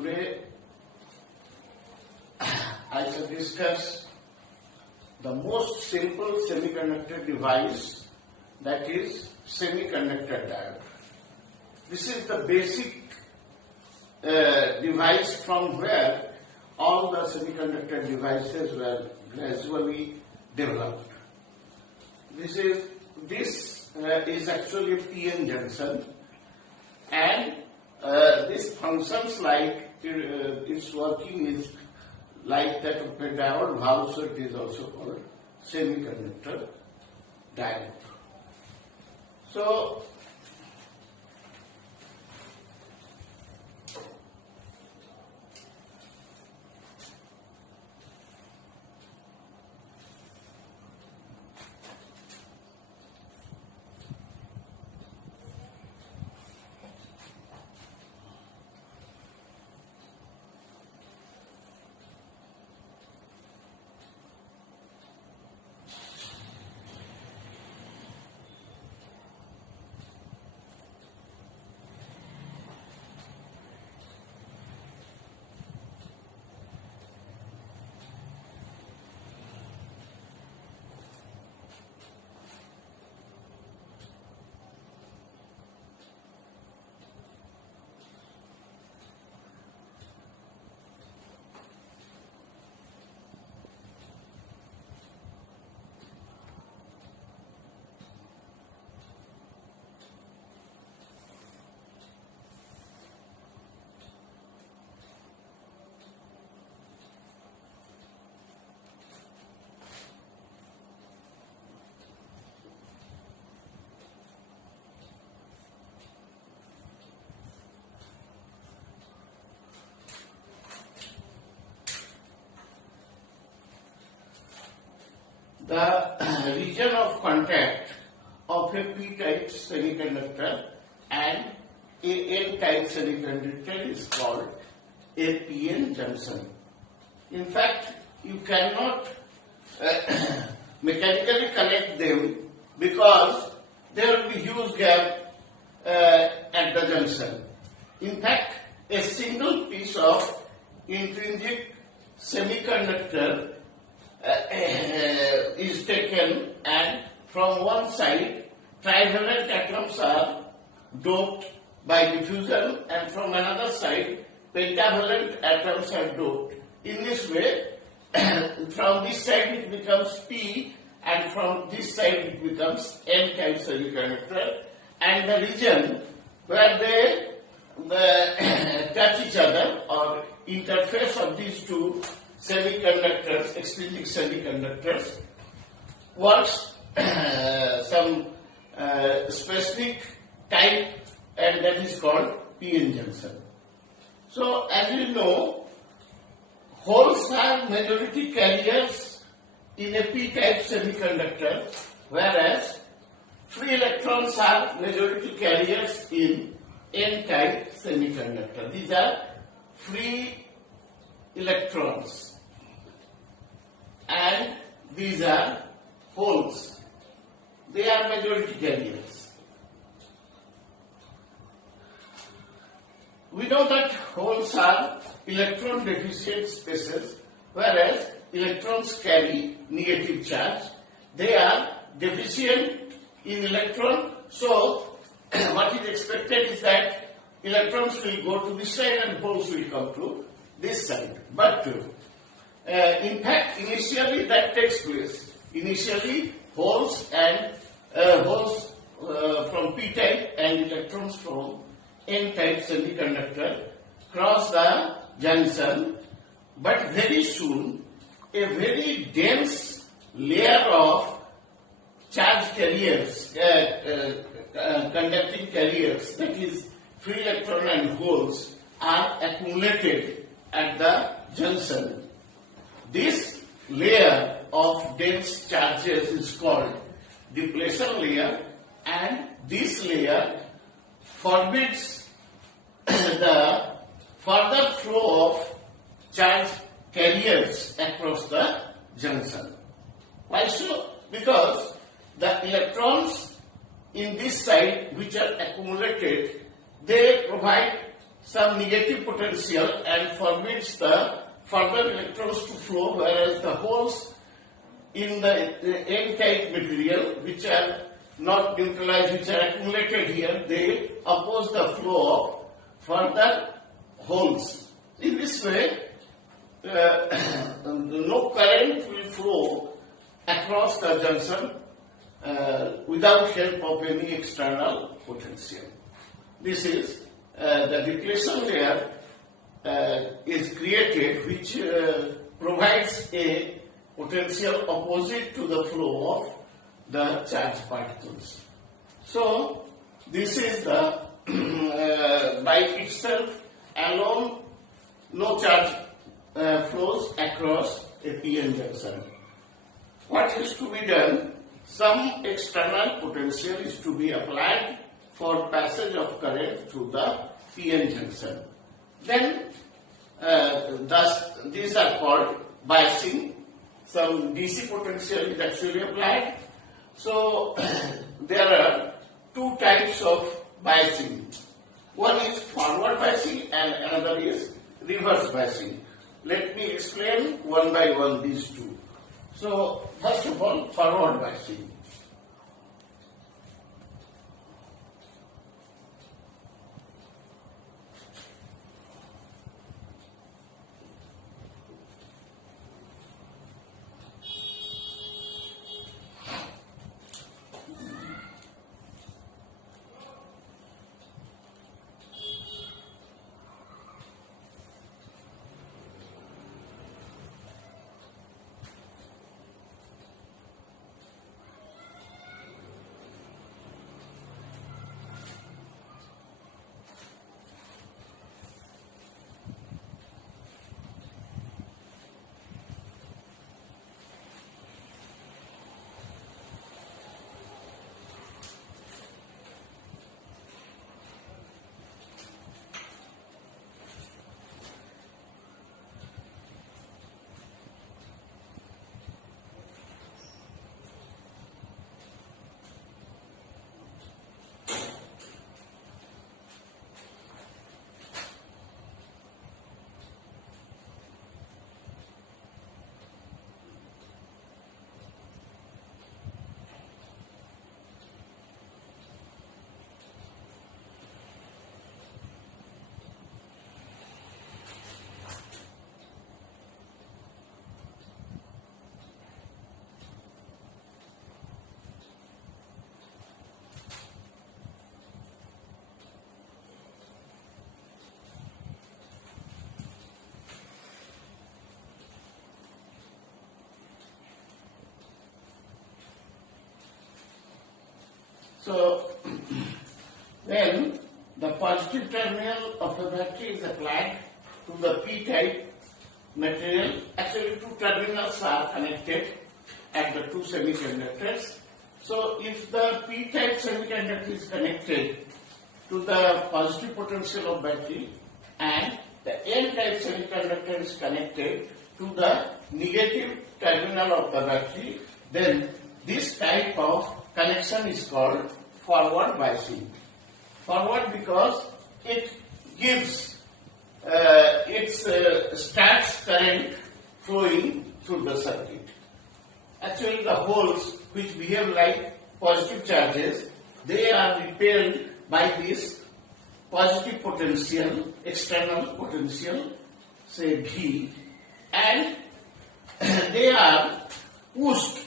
Today I shall discuss the most simple semiconductor device, that is semiconductor diode. This is the basic device from where all the semiconductor devices were gradually developed. This is actually a PN junction, and this functions like its working is like that of a diode valve, so it is also called semiconductor diode. So the region of contact of a p-type semiconductor and a n-type semiconductor is called a PN junction. In fact, you cannot mechanically connect them because there will be huge gap at the junction. In fact, a single piece of intrinsic semiconductor is taken, and from one side trivalent atoms are doped by diffusion, and from another side pentavalent atoms are doped. In this way, from this side it becomes P, and from this side it becomes N-type semiconductor, and the region where they touch each other or interface of these two semiconductors, extrinsic semiconductors, works some specific type, and that is called PN junction. So, as you know, holes are majority carriers in a p-type semiconductor, whereas free electrons are majority carriers in n-type semiconductor. These are free electrons, and these are holes. They are majority carriers. We know that holes are electron deficient spaces, whereas electrons carry negative charge. They are deficient in electron, so what is expected is that electrons will go to this side and holes will come to this side. But in fact, initially that takes place. Initially, holes from p-type and electrons from n-type semiconductor cross the junction, but very soon a very dense layer of charge carriers, conducting carriers, that is free electron and holes, are accumulated at the junction. This layer of dense charges is called depletion layer, and this layer forbids the further flow of charge carriers across the junction. Why so? Because the electrons in this side which are accumulated, they provide some negative potential and forbids the further electrons to flow, whereas the holes in the N-type material, which are not neutralized, which are accumulated here, they oppose the flow of further holes. In this way, no current will flow across the junction without help of any external potential. This is the depletion layer is created, which provides a potential opposite to the flow of the charged particles. So this is the by itself alone, no charge flows across a PN junction. What is to be done? Some external potential is to be applied for passage of current through the PN junction. Then thus these are called biasing. Some DC potential is actually applied. So there are two types of biasing. One is forward biasing and another is reverse biasing. Let me explain one by one these two. So first of all, forward biasing. So when the positive terminal of the battery is applied to the P-type material, actually two terminals are connected at the two semiconductors. So if the P-type semiconductor is connected to the positive potential of battery and the N-type semiconductor is connected to the negative terminal of the battery, then this type of connection is called forward biasing. Forward because it gives, starts current flowing through the circuit. Actually the holes which behave like positive charges, they are repelled by this positive potential, external potential, say V, and they are pushed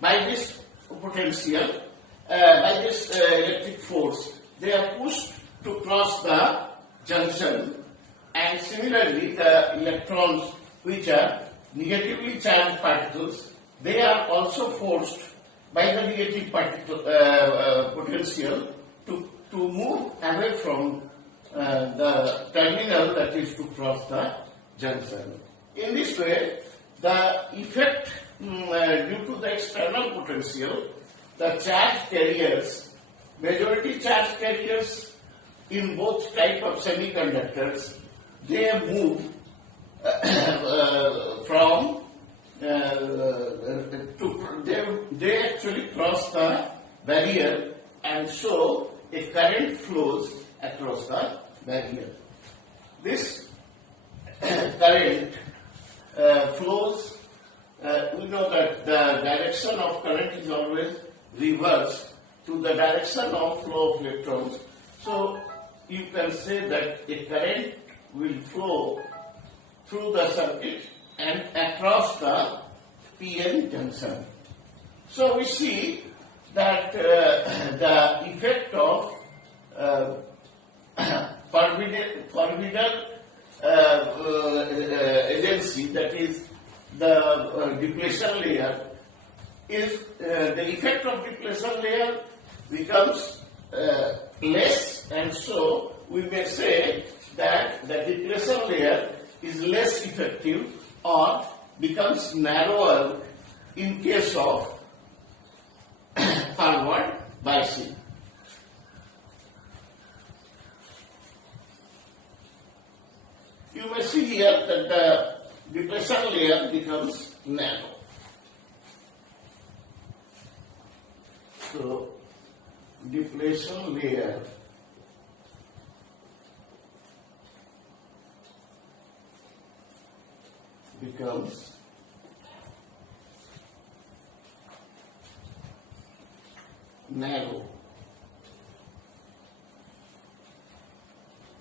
by this potential, by this electric force. They are pushed to cross the junction, and similarly the electrons which are negatively charged particles, they are also forced by the negative potential to move away from the terminal that is to cross the junction. In this way, the effect due to the external potential, the charge carriers, majority charge carriers in both type of semiconductors, they move from they actually cross the barrier, and so a current flows across the barrier. this current flows. We know that the direction of current is always reverse to the direction of flow of electrons. So you can say that a current will flow through the circuit and across the PN junction. So we see that the effect of pyramidal agency, that is the depletion layer, is the effect of depletion layer becomes less, and so we may say that the depletion layer is less effective or becomes narrower in case of forward biasing. You may see here that the depletion layer becomes narrow. So, depletion layer becomes narrow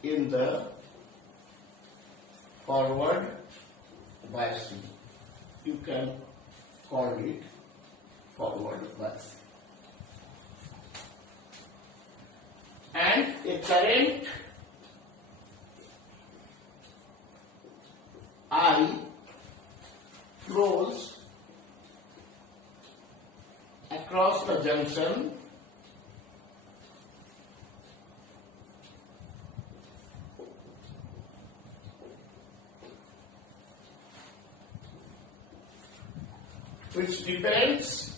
in the forward biasing. You can call it forward biasing. And a current I flows across the junction which depends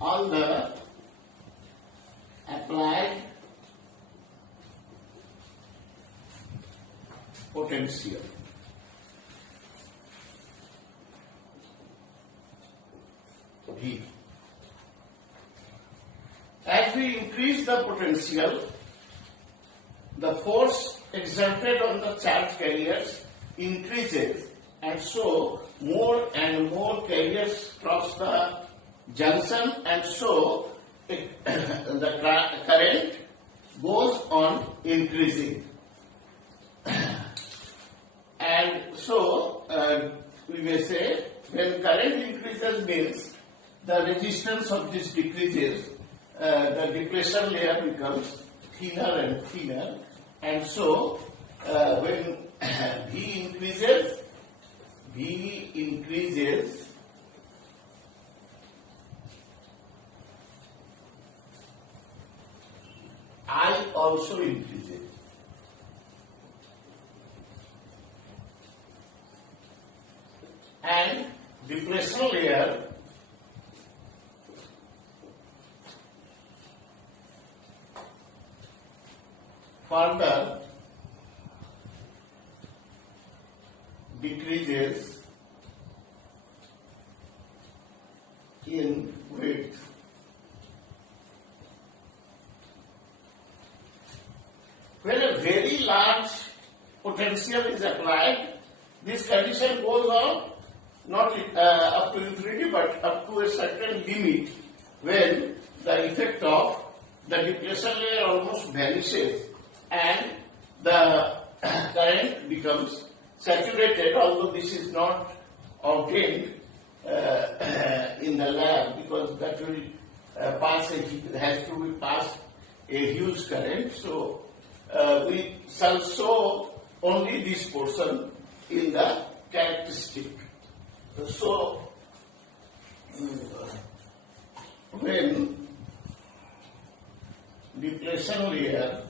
on the applied potential. V. As we increase the potential, the force exerted on the charge carriers increases, and so more and more carriers cross the junction, and so the current goes on increasing. And so we may say when current increases means the resistance of this decreases, the depletion layer becomes thinner and thinner, and so when V increases, I also increases. And depletion layer further decreases in width. When a very large potential is applied, this condition goes on not up to infinity but up to a certain limit, when the effect of the depletion layer almost vanishes and the current becomes saturated, although this is not obtained in the lab because that will has to be passed a huge current. So we shall show only this portion in the characteristic. So when depletion layer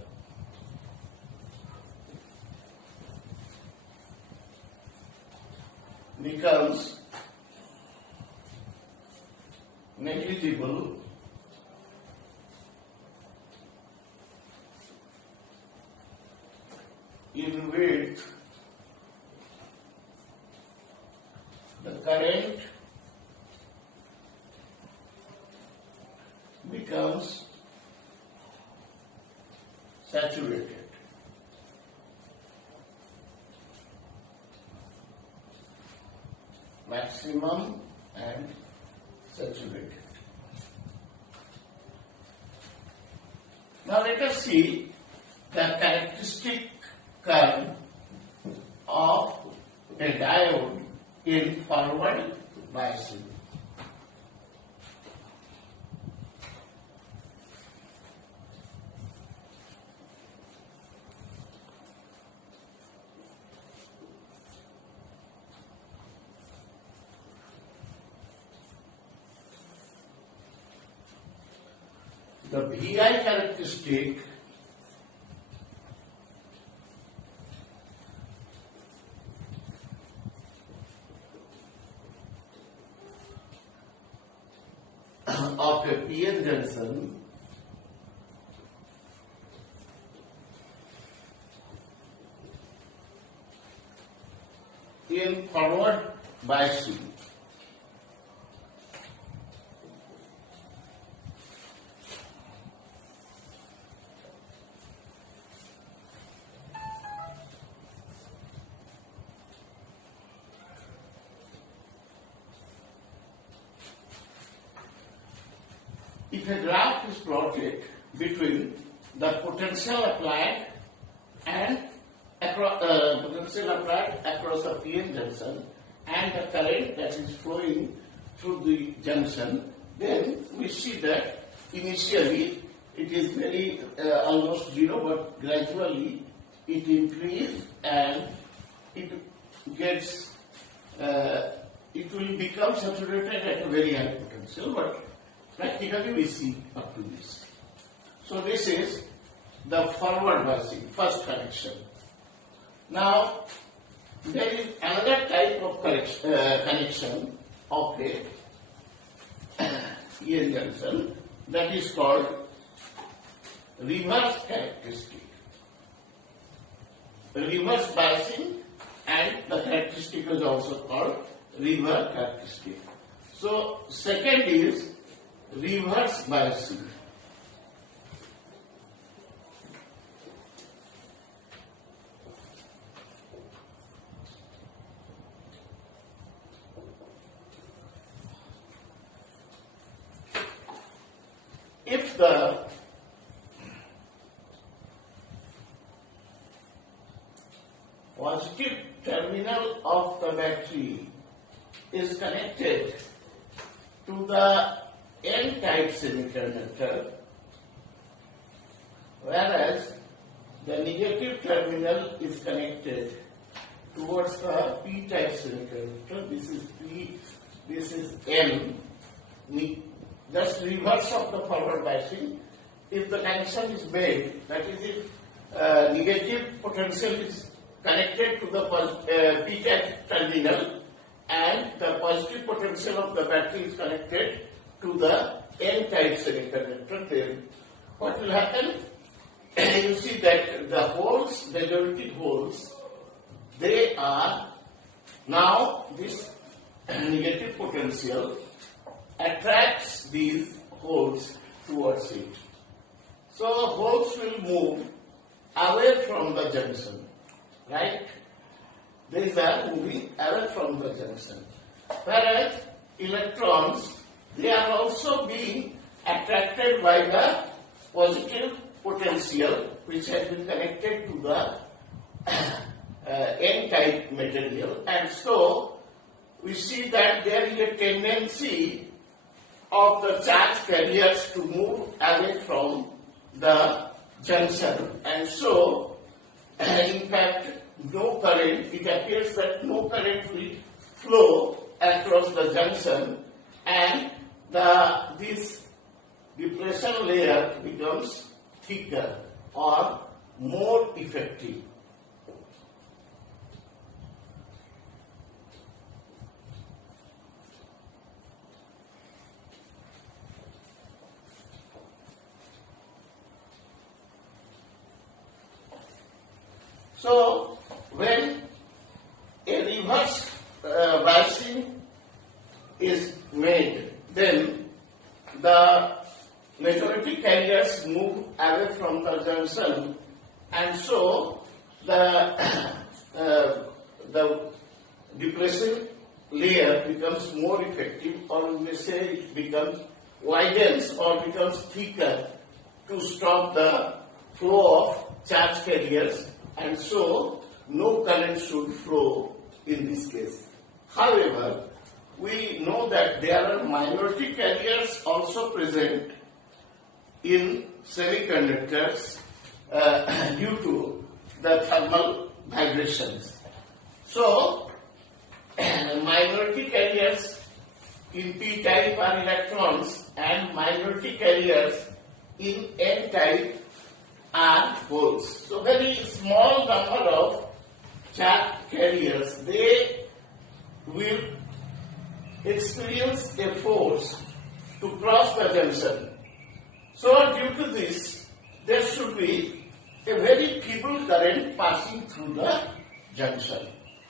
becomes negligible, in width, the current becomes saturated. Maximum and saturated. Now let us see the characteristic curve of a diode in forward biasing. The VI characteristic of a PN junction in forward biasing if a graph is plotted between the potential applied and across the PN junction and the current that is flowing through the junction, then we see that initially it is very almost zero, but gradually it increases and it gets it will become saturated at a very high potential, but practically we see up to this. So this is the forward biasing, first connection. Now there is another type of connection of a PN junction that is called reverse characteristic. Reverse biasing, and the characteristic is also called reverse characteristic. So second is reverse biasing. If the positive terminal of the battery is connected to the N-type semiconductor, whereas the negative terminal is connected towards the P-type semiconductor. This is P, this is N. That's reverse of the forward biasing. If the connection is made, that is, if negative potential is connected to the P-type terminal and the positive potential of the battery is connected to the N-type semiconductor, then what will happen? You see that the holes, majority holes, they are now this negative potential attracts these holes towards it. So the holes will move away from the junction, right? These are moving away from the junction. Whereas electrons, they are also being attracted by the positive potential which has been connected to the N-type material, and so we see that there is a tendency of the charge carriers to move away from the junction, and so in fact no current, it appears that no current will flow across the junction, and this depletion layer becomes thicker or more effective. So when a reverse biasing is made, then the majority majority carriers move away from the junction, and so the depressive layer becomes more effective, or we may say it becomes widens or becomes thicker to stop the flow of charge carriers, and so no current should flow in this case. However, we know that there are minority carriers also present in semiconductors due to the thermal vibrations. So, minority carriers in p-type are electrons, and minority carriers in n-type are holes. So, very small number of charge carriers, they will experience a force to cross the junction. So, due to this, there should be a very feeble current passing through the junction.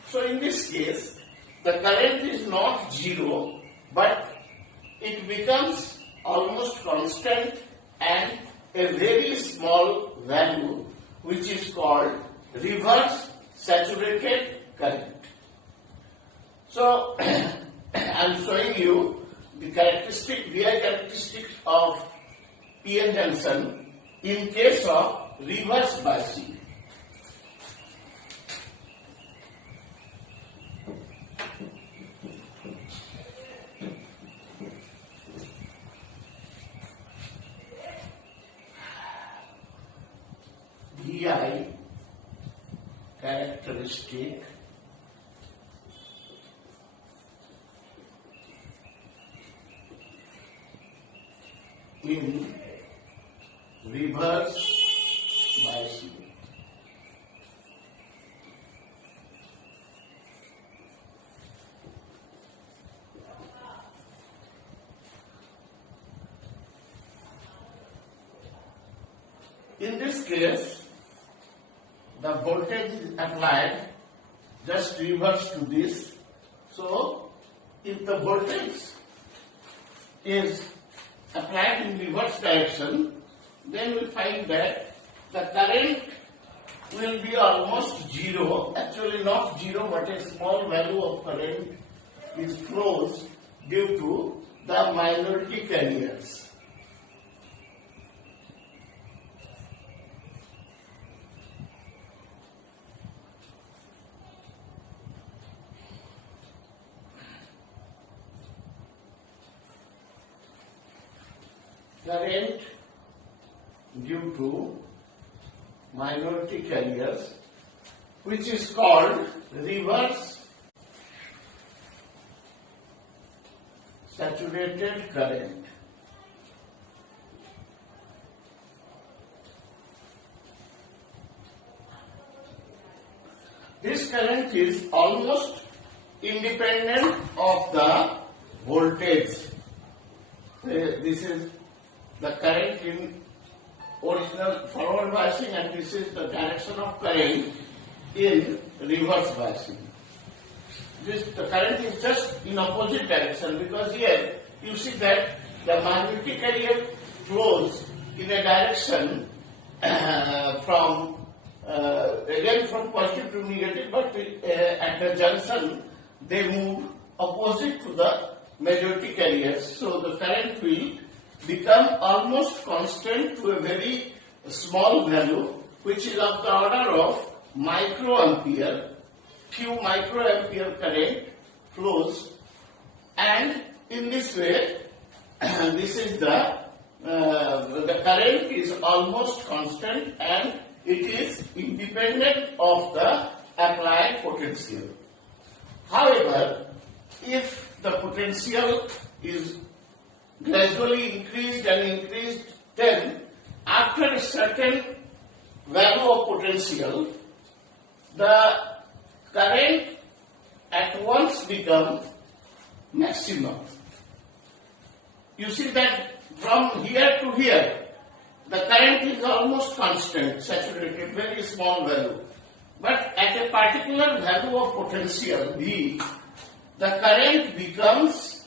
So, in this case, the current is not zero, but it becomes almost constant and a very small value, which is called reverse saturated current. So, I am showing you the VI characteristics of PN junction in case of reverse biasing. VI characteristic in reverse biasing. In this case, the voltage is applied just reverse to this. So, if the voltage is applied in reverse direction, then we find that the current will be almost zero. Actually not zero, but a small value of current is flows due to the minority carriers. Current due to minority carriers, which is called reverse saturated current. This current is almost independent of the voltage. This is the current in original forward biasing, and this is the direction of current in reverse biasing. The current is just in opposite direction, because here you see that the magnetic carrier flows in a direction from again from positive to negative, but at the junction they move opposite to the majority carriers. So the current will become almost constant to a very small value, which is of the order of microampere. Few microampere current flows, and in this way, this is the current is almost constant and it is independent of the applied potential. However, if the potential is gradually increased and increased, then after a certain value of potential, the current at once becomes maximum. You see that from here to here, the current is almost constant, saturated, very small value. But at a particular value of potential V, the current becomes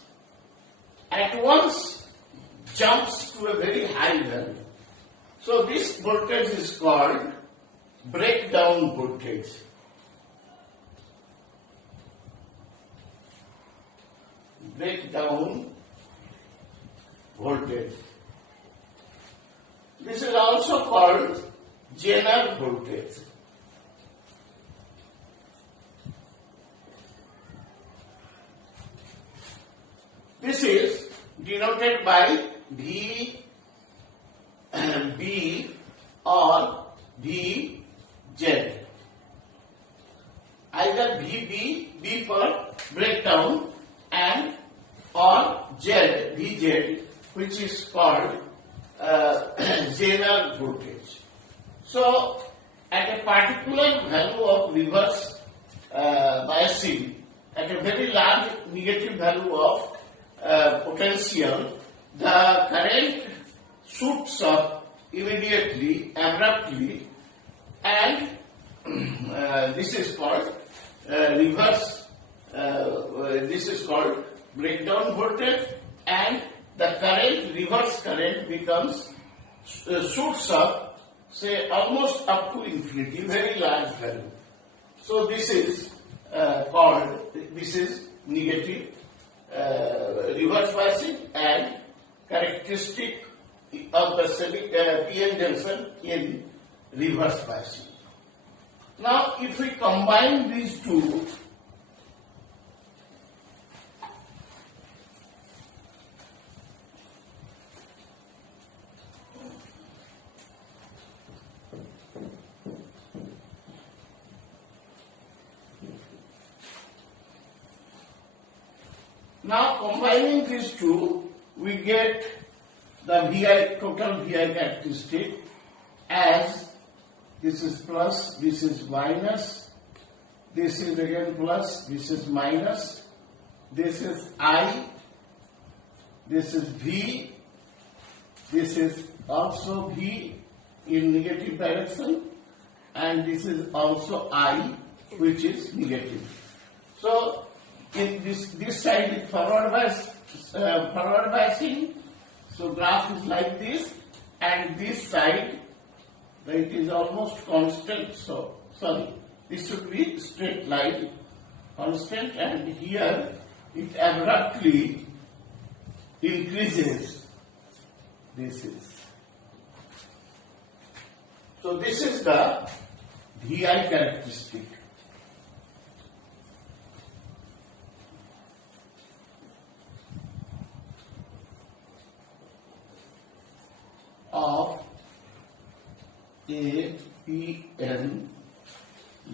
at once jumps to a very high value. So this voltage is called breakdown voltage. Breakdown voltage. This is also called Zener voltage. This is denoted by V, B or VZ. Either VB, B for breakdown, and or Z, VZ, which is called Zener voltage. So, at a particular value of reverse biasing, at a very large negative value of potential, the current shoots up immediately, abruptly, and this is called reverse. This is called breakdown voltage, and the current, reverse current, becomes shoots up, say almost up to infinity, very large value. So this is called, this is negative reverse biasing and characteristic of the PN junction in reverse biasing. Now, if we combine these two, we get the VI, total VI characteristic as this is plus, this is minus, this is again plus, this is minus, this is I, this is V, this is also V in negative direction, and this is also I, which is negative. So, in this side is forward biasing, so graph is like this, and this side, it is almost constant, so sorry, this should be straight line, constant, and here it abruptly increases. This is. So this is the VI characteristic. Of a PN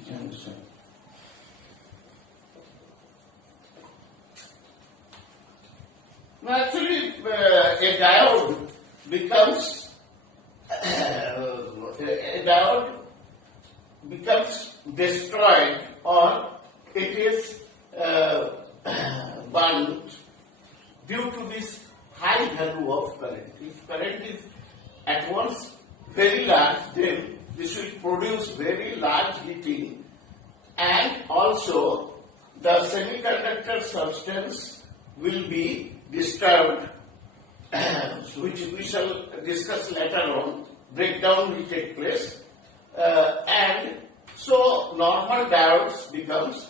junction. Now actually a diode becomes destroyed, or it is burned due to this high value of current. If current is at once very large, then this will produce very large heating, and also the semiconductor substance will be disturbed, which we shall discuss later on. Breakdown will take place, and so normal diodes becomes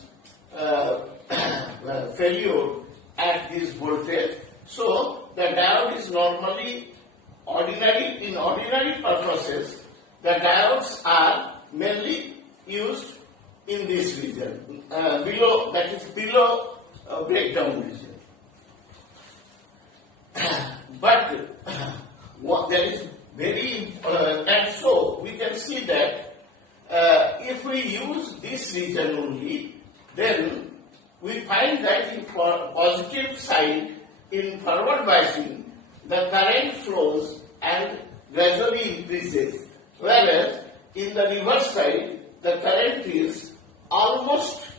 failure at this voltage. So the diode is normally in ordinary purposes, the diodes are mainly used in this region, below breakdown region. But there is very and so we can see that if we use this region only, then we find that in positive side, in forward biasing, the current flows and gradually increases, whereas in the reverse side, the current is almost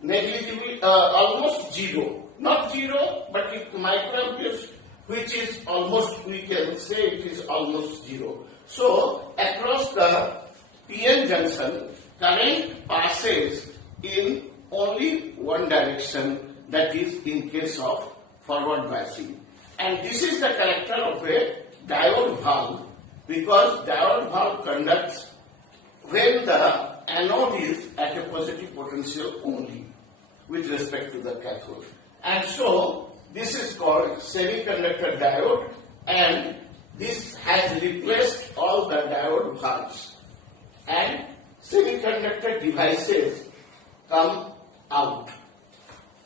negligible, almost zero. Not zero, but it microamperes, which is almost, we can say it is almost zero. So, across the PN junction, current passes in only one direction, that is in case of forward biasing. and this is the character of a diode valve, because diode valve conducts when the anode is at a positive potential only with respect to the cathode. And so this is called semiconductor diode, and this has replaced all the diode valves, and semiconductor devices come out.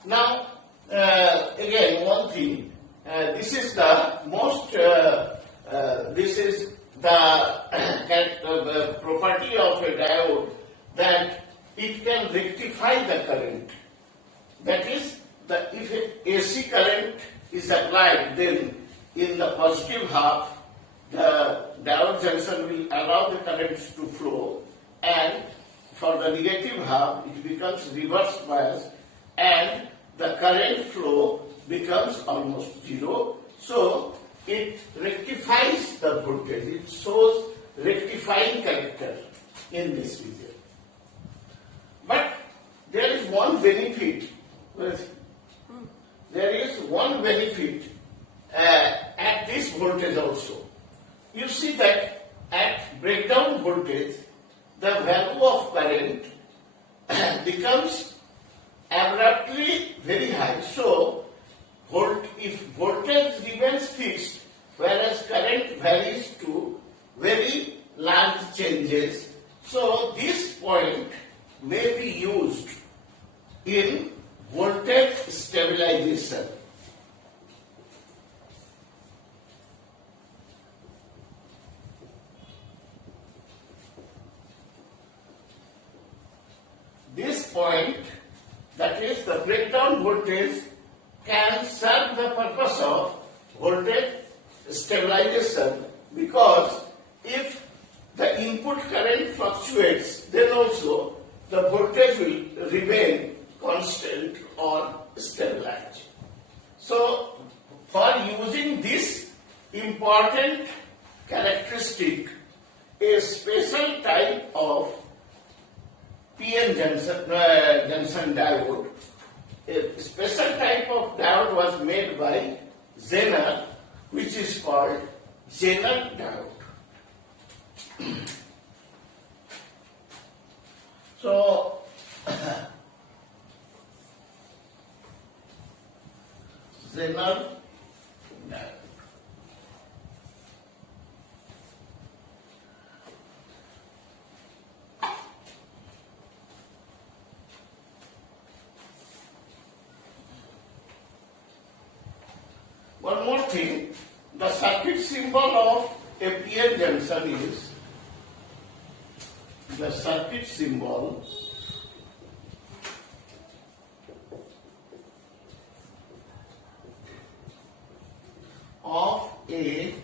Now again one thing, this is the most this is the property of a diode, that it can rectify the current. That is, if AC current is applied, then in the positive half, the diode junction will allow the current to flow, and for the negative half, it becomes reverse bias, and the current flow becomes almost zero. So it rectifies the voltage. It shows rectifying character in this region. But there is one benefit. There is one benefit at this voltage also. You see that at breakdown voltage, the value of current becomes abruptly very high. So, if voltage remains fixed, whereas current varies to very large changes, so this point may be used in voltage stabilization. This point, that is the breakdown voltage, can serve the purpose of voltage stabilization, because if the input current fluctuates, then also the voltage will remain constant or stabilized. So, for using this important characteristic, a special type of PN junction diode, a special type of diode was made by Zener, which is called Zener diode. So, Zener diode. One more thing, the circuit symbol of a PN junction is the circuit symbol of a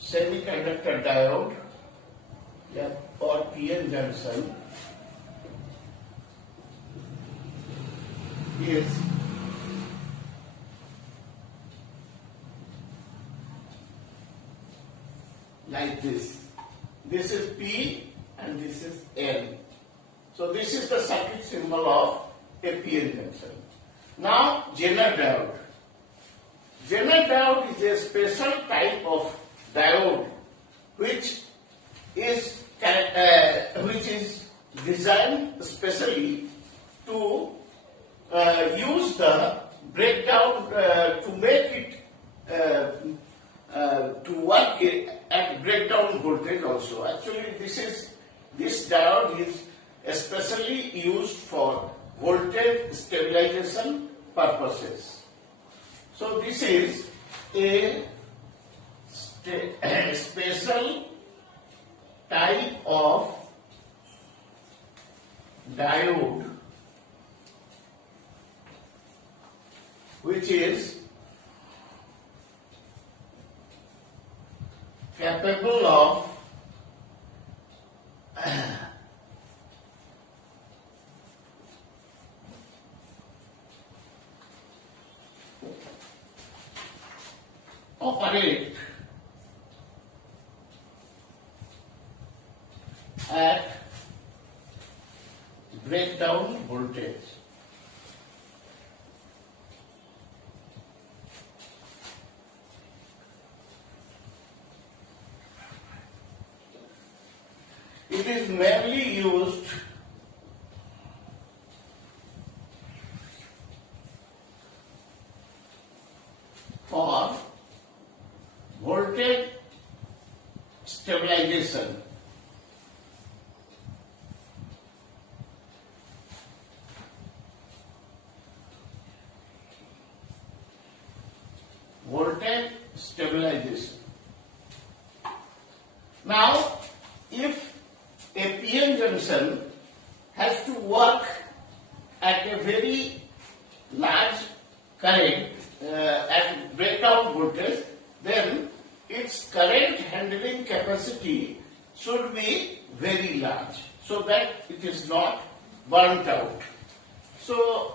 semiconductor diode or PN junction is like this. This is P and this is N. So this is the circuit symbol of a PN junction. Now Zener diode. Zener diode is a special type of diode which is designed specially to use the breakdown to make it to work at breakdown voltage also. Actually, this diode is especially used for voltage stabilization purposes. So this is a special type of diode which is capable of operate at breakdown voltage. It is mainly used for voltage stabilization. Voltage stabilization. Now, if a PN junction has to work at a very large current at breakdown voltage, then its current handling capacity should be very large so that it is not burnt out. So,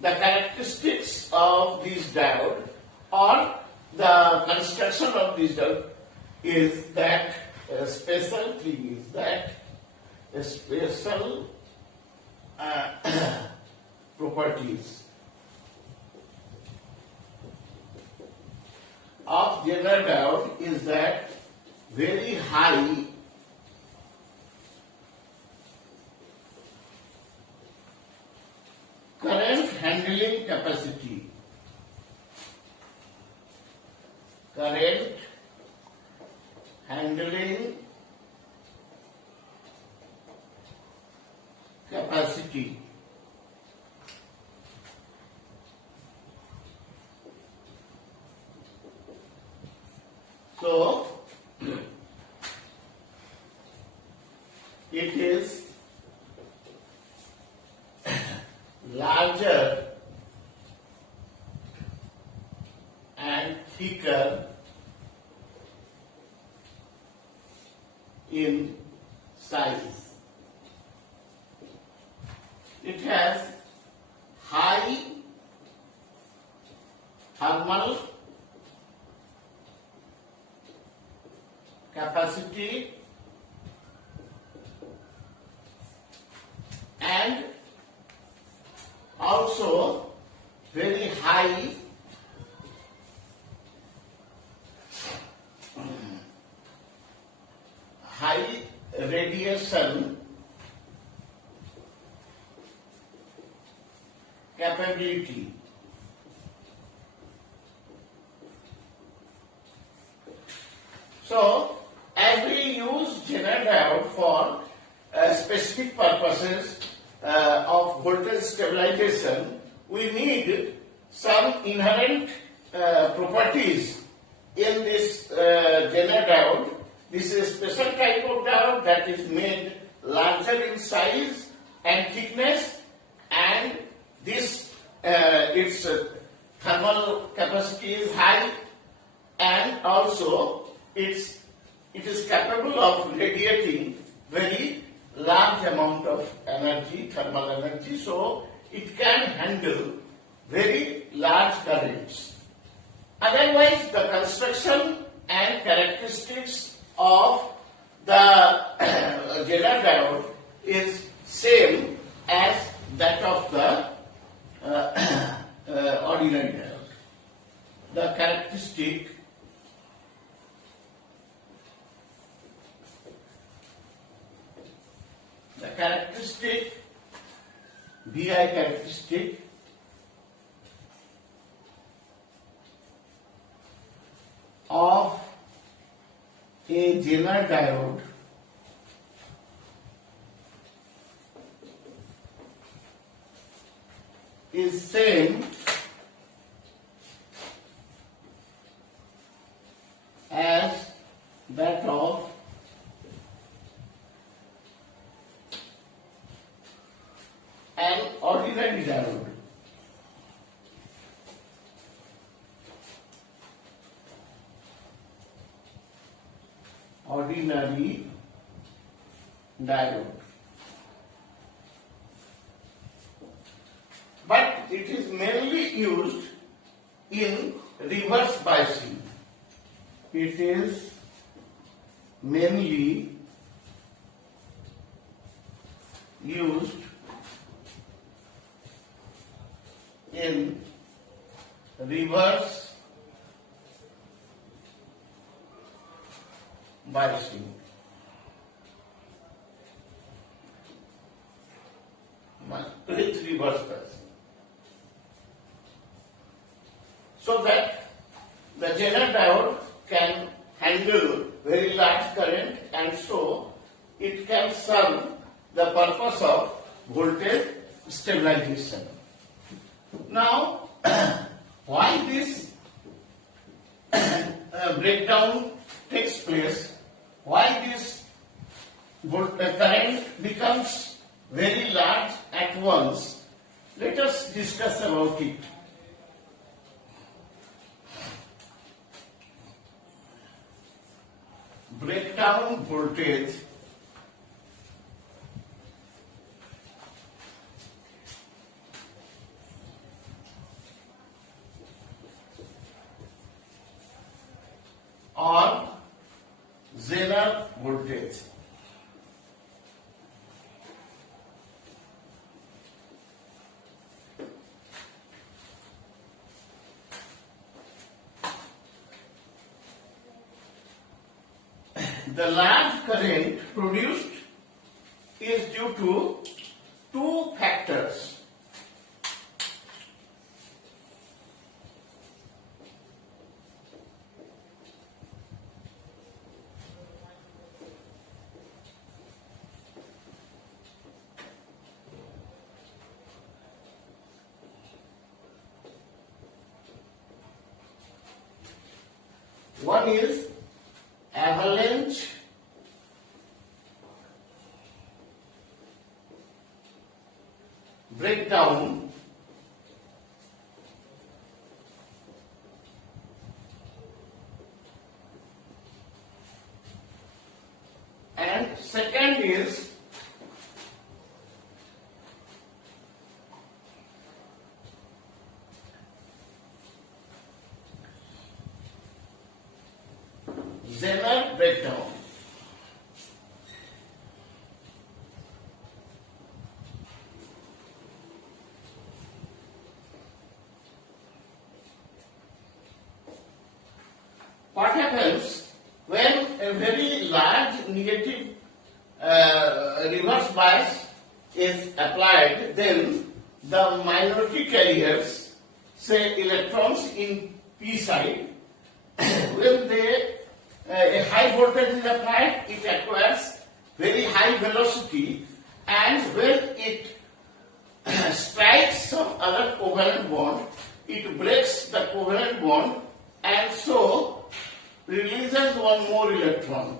the characteristics of this diode or the construction of this diode is that a special thing is that a special properties of general diode is that very high current handling capacity. Current handling capacity. So, it is larger and thicker in size. It has high thermal capacity and also very high radiation capability. So, as we use general diode for specific purposes of voltage stabilization, we need some inherent properties in this general diode. This is a special type of diode that is made larger in size and thickness, and this its thermal capacity is high, and also it is capable of radiating very large amount of energy, thermal energy, so it can handle very large currents. Otherwise, the construction and characteristics of the general diode is same as that of the ordinary diode. The characteristic VI characteristic of a general diode is same as that of an ordinary diode. Ordinary diode. But it is mainly used in reverse biasing. It is mainly used in reverse biasing. very large current, and so it can serve the purpose of voltage stabilization. Now, why this breakdown takes place, why this current becomes very large at once, let us discuss about it. Breakdown voltage or Zener voltage. The large current produced is due to two factors. One is avalanche breakdown, and second is Zener breakdown. What happens when a very large negative reverse bias is applied? Then the minority carriers, say electrons in p side, when a high voltage is applied, it acquires very high velocity, and when it strikes some other covalent bond, it breaks the covalent bond and so releases one more electron.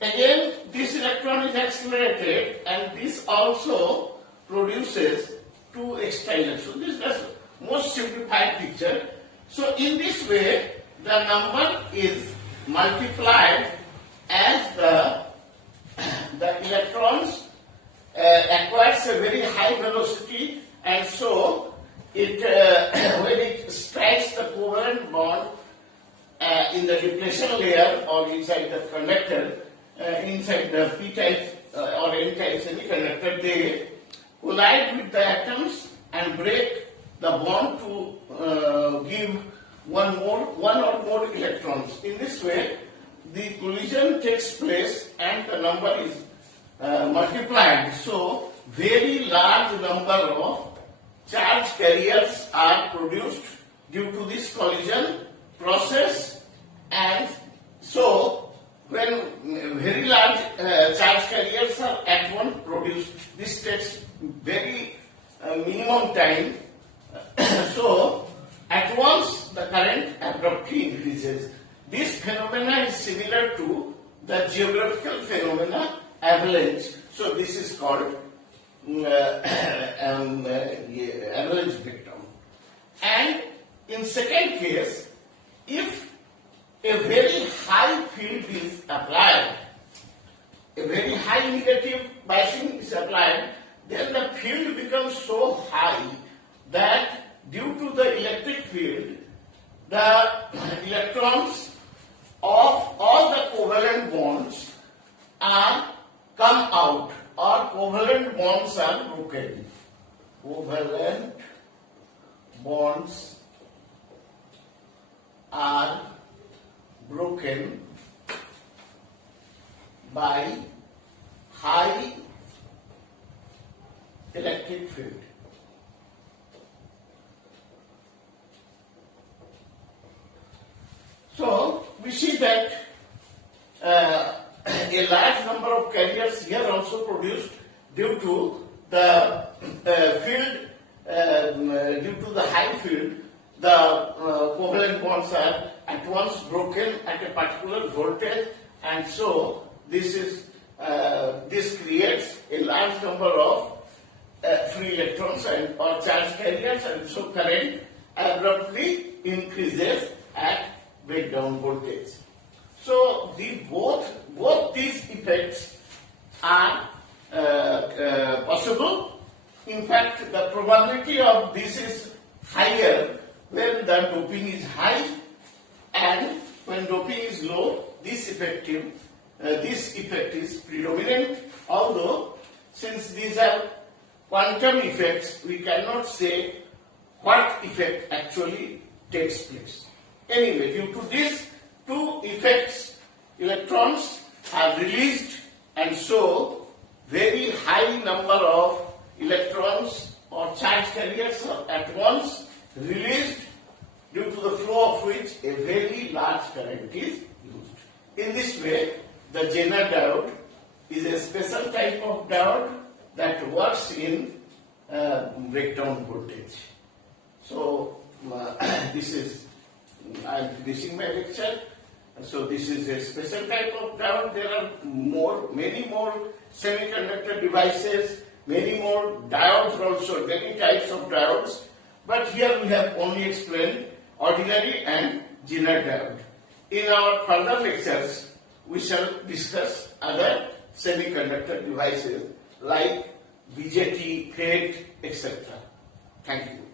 Again, this electron is accelerated, and this also produces two extra electrons. This is the most simplified picture. So in this way, the number is multiplied as the electrons acquires a very high velocity, and so it when it strikes the covalent bond in the depletion layer or inside the conductor, inside the p-type or n-type semiconductor, they collide with the atoms and break the bond to give one or more electrons. In this way, the collision takes place and the number is multiplied. So, very large number of charge carriers are produced due to this collision process, and so when very large charge carriers are at once produced, this takes very minimum time. So at once the current abruptly increases. This phenomena is similar to the geographical phenomena avalanche. So this is called avalanche breakdown. And in second case, if a very high field is applied, a very high negative biasing is applied, then the field becomes so high that due to the electric field, the electrons of all the covalent bonds are come out, or covalent bonds are broken. Covalent bonds are broken by high electric field. So we see that a large number of carriers here also produced due to the field, due to the high field, the covalent bonds are at once broken at a particular voltage, and so this creates a large number of free electrons or charge carriers, and so current abruptly increases at breakdown voltage. So both these effects are possible. In fact, the probability of this is higher when the doping is high, and when doping is low, this effect is predominant. Although, since these are quantum effects, we cannot say what effect actually takes place. Anyway, due to these two effects, electrons are released, and so very high number of electrons or charge carriers are at once released, due to the flow of which a very large current is used. In this way, the Zener diode is a special type of diode that works in breakdown voltage. So I'm finishing my lecture. So this is a special type of diode. There are many more semiconductor devices, many more diodes also, many types of diodes. But here we have only explained ordinary and Zener diode. In our further lectures, we shall discuss other semiconductor devices like BJT, FET, etc. Thank you.